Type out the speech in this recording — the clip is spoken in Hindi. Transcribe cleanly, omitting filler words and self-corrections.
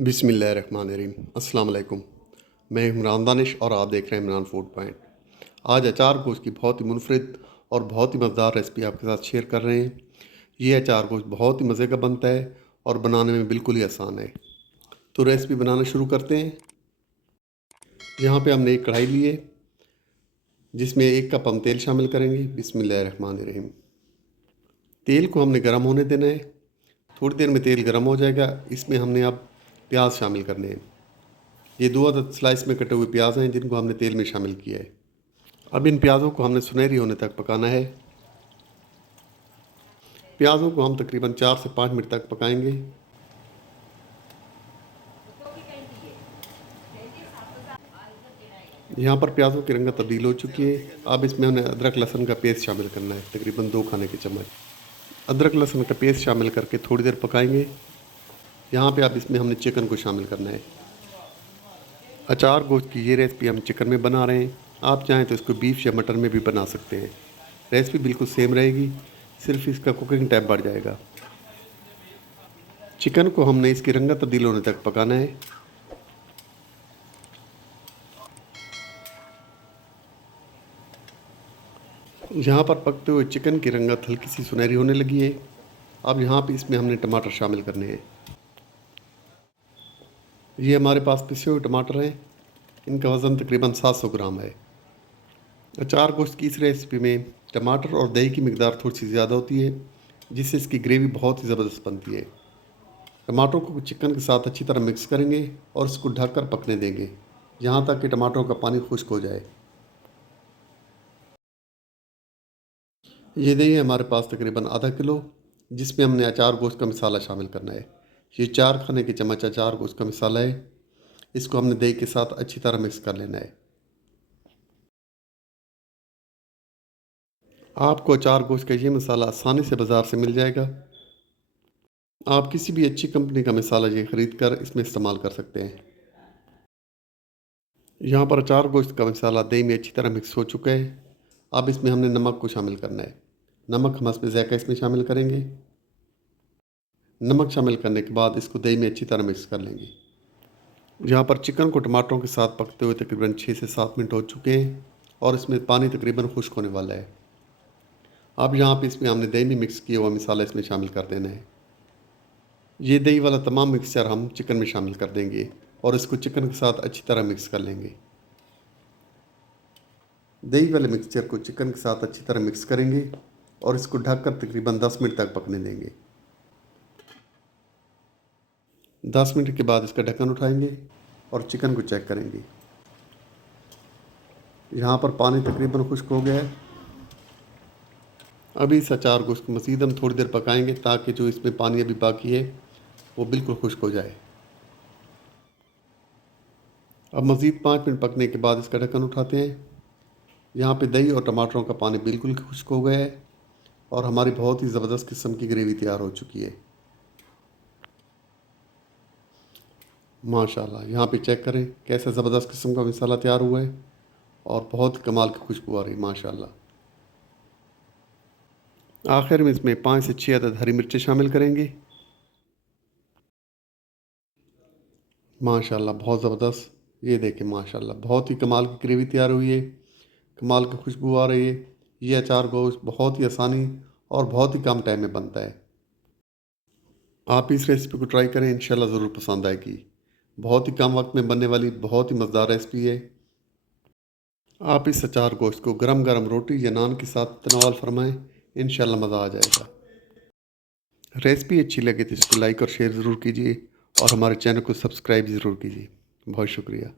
बिस्मिल्लाहिर्रहमानिर्रहीम। अस्सलाम वालेकुम। मैं इमरान दानिश और आप देख रहे हैं इमरान फूड पॉइंट। आज अचार गोश्त की बहुत ही मुनफरिद और बहुत ही मज़ेदार रेसिपी आपके साथ शेयर कर रहे हैं। ये अचार गोश्त बहुत ही मज़े का बनता है और बनाने में बिल्कुल ही आसान है। तो रेसिपी बनाना शुरू करते हैं। यहाँ पे हमने एक कढ़ाई ली है जिसमें 1 कप हम तेल शामिल करेंगे। बिस्मिल्लाहिर्रहमानिर्रहीम। तेल को हमने गर्म होने देना है। थोड़ी देर में तेल गर्म हो जाएगा। इसमें हमने अब प्याज शामिल करने हैं। ये 2 अदद स्लाइस में कटे हुए प्याज हैं जिनको हमने तेल में शामिल किया है। अब इन प्याज़ों को हमने सुनहरी होने तक पकाना है। प्याज़ों को हम तकरीबन 4 से 5 मिनट तक पकाएंगे। यहाँ पर प्याज़ों की रंगत तब्दील हो चुकी है। अब इसमें हमने अदरक लहसुन का पेस्ट शामिल करना है, तकरीबन 2 खाने के चम्मच। अदरक लहसुन का पेस्ट शामिल करके थोड़ी देर पकाएंगे। यहाँ पे अब इसमें हमने चिकन को शामिल करना है। अचार गोश्त की ये रेसिपी हम चिकन में बना रहे हैं। आप चाहें तो इसको बीफ या मटन में भी बना सकते हैं। रेसिपी बिल्कुल सेम रहेगी, सिर्फ इसका कुकिंग टाइम बढ़ जाएगा। चिकन को हमने इसकी रंगत तब्दील होने तक पकाना है। यहाँ पर पकते हुए चिकन की रंगत हल्की सी सुनहरी होने लगी है। अब यहाँ पे इसमें हमने टमाटर शामिल करने हैं। ये हमारे पास पिसे हुए टमाटर हैं। इनका वज़न तकरीबन 700 ग्राम है। अचार गोश्त की इस रेसिपी में टमाटर और दही की मिकदार थोड़ी सी ज़्यादा होती है, जिससे इसकी ग्रेवी बहुत ही ज़बरदस्त बनती है। टमाटरों को चिकन के साथ अच्छी तरह मिक्स करेंगे और इसको ढककर पकने देंगे, यहाँ तक कि टमाटरों का पानी खुश्क हो जाए। ये दही है हमारे पास तकरीबन आधा किलो, जिसमें हमने अचार गोश्त का मसाला शामिल करना है। ये 4 खाने के चम्मच अचार गोश्त का मसाला है। इसको हमने दही के साथ अच्छी तरह मिक्स कर लेना है। आपको अचार गोश्त का ये मसाला आसानी से बाज़ार से मिल जाएगा। आप किसी भी अच्छी कंपनी का मसाला ये ख़रीद कर इसमें इस्तेमाल कर सकते हैं। यहाँ पर अचार गोश्त का मसाला दही में अच्छी तरह मिक्स हो चुका है। अब इसमें हमने नमक को शामिल करना है। नमक हम हस्ब ज़ायक़ा इसमें शामिल करेंगे। नमक शामिल करने के बाद इसको दही में अच्छी तरह मिक्स कर लेंगे। यहाँ पर चिकन को टमाटरों के साथ पकते हुए तकरीबन 6 से 7 मिनट हो चुके हैं और इसमें पानी तकरीबन खुश्क होने वाला है। अब यहाँ पे इसमें हमने दही में मिक्स किया हुआ मसाला इसमें शामिल कर देना है। ये दही वाला तमाम मिक्सचर हम चिकन में शामिल कर देंगे और इसको चिकन के साथ अच्छी तरह मिक्स कर लेंगे। दही वाले मिक्सचर को चिकन के साथ अच्छी तरह मिक्स करेंगे और इसको ढककर तकरीबन 10 मिनट तक पकने देंगे। 10 मिनट के बाद इसका ढक्कन उठाएंगे और चिकन को चेक करेंगे। यहाँ पर पानी तकरीबन खुश्क हो गया है। अभी इस अचार को इसको मज़ीद हम थोड़ी देर पकाएंगे ताकि जो इसमें पानी अभी बाकी है वो बिल्कुल खुश्क हो जाए। अब मज़ीद 5 मिनट पकने के बाद इसका ढक्कन उठाते हैं। यहाँ पे दही और टमाटरों का पानी बिल्कुल खुश्क हो गया है और हमारी बहुत ही ज़बरदस्त किस्म की ग्रेवी तैयार हो चुकी है। माशाल्लाह, यहाँ पे चेक करें कैसा ज़बरदस्त किस्म का मसाला तैयार हुआ है और बहुत कमाल की खुशबू आ रही है माशाल्लाह। आखिर में इसमें 5 से 6 अदद हरी मिर्चें शामिल करेंगे। माशाल्लाह बहुत ज़बरदस्त। ये देखें माशाल्लाह बहुत ही कमाल की ग्रेवी तैयार हुई है, कमाल की खुशबू आ रही है। ये अचार गोश्त बहुत ही आसानी और बहुत ही कम टाइम में बनता है। आप इस रेसिपी को ट्राई करें, इंशाल्लाह ज़रूर पसंद आएगी। बहुत ही कम वक्त में बनने वाली बहुत ही मज़ेदार रेसिपी है। आप इस अचार गोश्त को गरम गरम रोटी या नान के साथ तनावल फरमाएं, इंशाल्लाह मज़ा आ जाएगा। रेसिपी अच्छी लगे तो इसको लाइक और शेयर ज़रूर कीजिए और हमारे चैनल को सब्सक्राइब ज़रूर कीजिए। बहुत शुक्रिया।